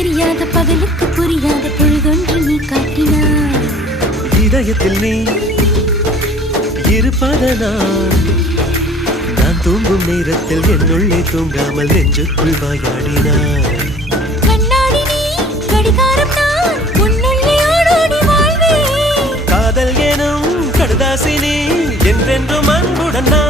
தெரியாத பகலுக்கு புரியாத பொழுதொன்று நீ காட்டினாய். இதயத்தில் நீ இருப்பதனால் நான் தூங்கும் நேரத்தில் என்னுள்ளே தூங்காமல் நெஞ்சுக்குள் வாயாடினாய். கண்ணாடி நீ கடிகாரம் நான் உன்னுள்ளே ஓடோடி வாழ்வே. காதல் எனும் கடுதாசி நீ என்றென்றும் அன்புடன் நான்